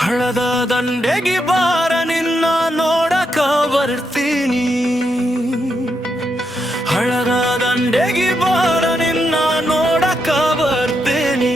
ಹಳದ ದಂಡೆಗೆ ಬಾರ ನಿನ್ನ ನೋಡಕ ಬರ್ತೀನಿ. ಹಳದ ದಂಡೆಗೆ ಬಾರ ನಿನ್ನ ನೋಡಕ ಬರ್ತೀನಿ.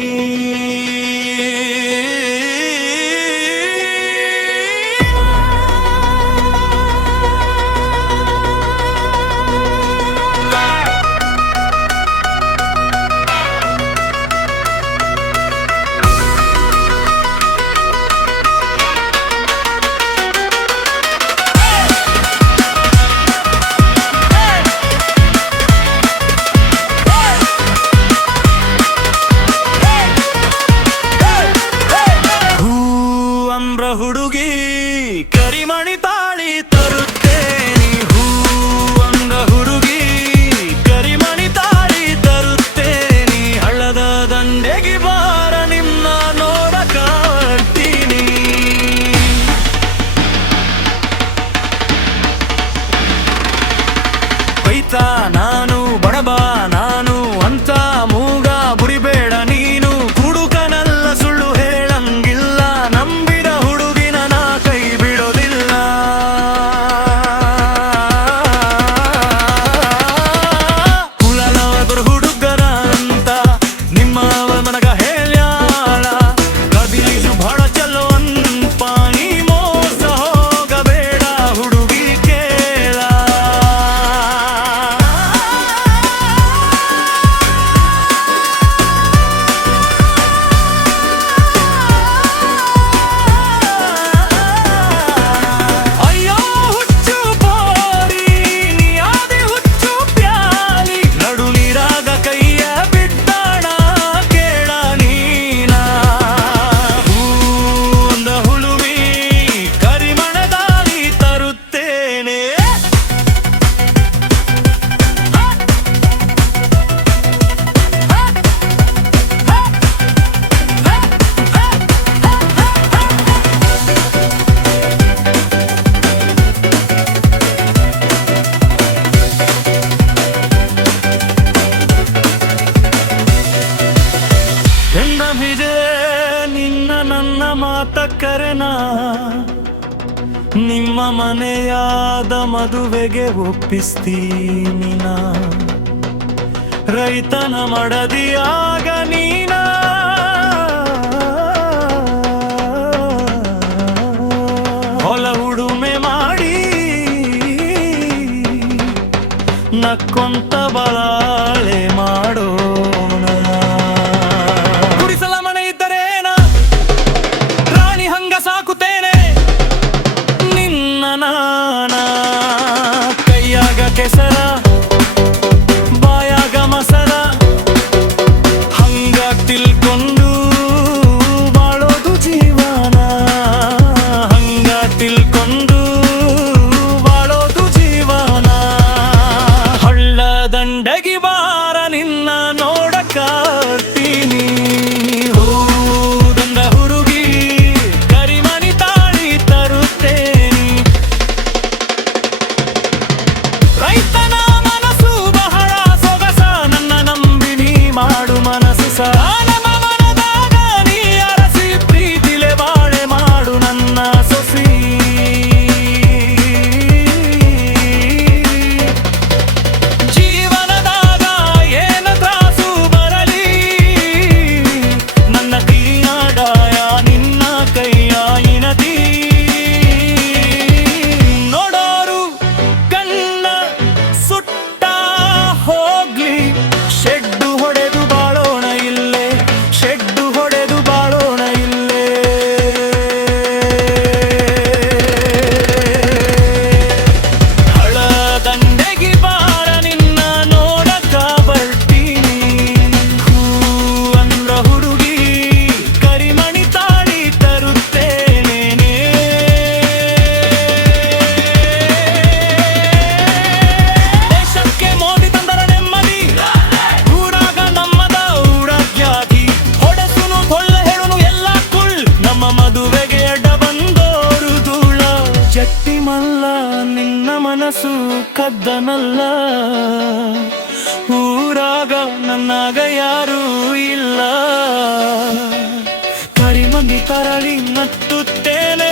ಹುಡುಗಿ ಕರಿಮಣಿ ತಾಳಿ ತರುತ್ತೇನೆ. ಹೂ ಅಂದ ಹುಡುಗಿ ಕರಿಮಣಿ ತಾಳಿ ತರುತ್ತೇನೆ. ಹಳ್ಳದ ದಂಡೆಗೆ ಬಾರ ನಿನ್ನ ನೋಡಕ ಬರ್ತೀನಿ. ಬೈತಾ ನಾನು ಬಡಬ ನಾನು ಅಂತ ಮೂಗ ಬುರಿಬೇಡ ನೀನು. ಕುಡುಕನಲ್ಲ ಸುಳ್ಳು ಹೇಳಂಗಿಲ್ಲ, ನಂಬಿದ ಹುಡುಗಿನ ನಾ ಕೈ ಬಿಡೋದಿಲ್ಲ. ಹುಳಲವರು ಹುಡುಗರ ಅಂತ ನಿಮ್ಮವ ಮನಗ ಹೇಳ್ಯಾಳ. ಕದೀಸು ಬಹಳ ಚಲೋ ಅನ್ಪ ನೀ ಮೋಸ ಹೋಗಬೇಡ ಹುಡುಗಿ ಕೇಳ. ನಿನ್ನ ನನ್ನ ಮಾತ ಕರೆನ ನಿಮ್ಮ ಮನೆಯಾದ ಮದುವೆಗೆ ಒಪ್ಪಿಸ್ತೀನಿ. ರೈತನ ಮಡದಿಯಾಗ ನೀನ ಹೊಲ ಉಡುಮೆ ಮಾಡಿ ನಕ್ಕೊಂತ ಬಲಾಳೆ ಮಾಡೋಣ. ಸಾಕುತ್ತೇನೆ ನಿನ್ನ ನಾನ ಕೈಯಾಗ ಕೆಸರ ಬಾಯಾಗ ಮಸರ ಹಂಗ ತಿಳ್ಕೊಂಡು ಬಾಳೋದು ಜೀವನ. ಹಂಗ ತಿಳ್ಕೊಂಡು ಬಾಳೋದು ಜೀವನ. ಹಳ್ಳ ದಂಡಗಿ ಬಾರ ನಿನ್ನ ನೋಡಕ ಬರ್ತೀನಿ. ಮನಸ್ಸು ಕದ್ದನಲ್ಲ, ಊರಾಗ ನನ್ನಾಗ ಯಾರೂ ಇಲ್ಲ. ಕರಿಮಂದಿ ತರಳಿ ನಟ್ಟುತ್ತೇನೆ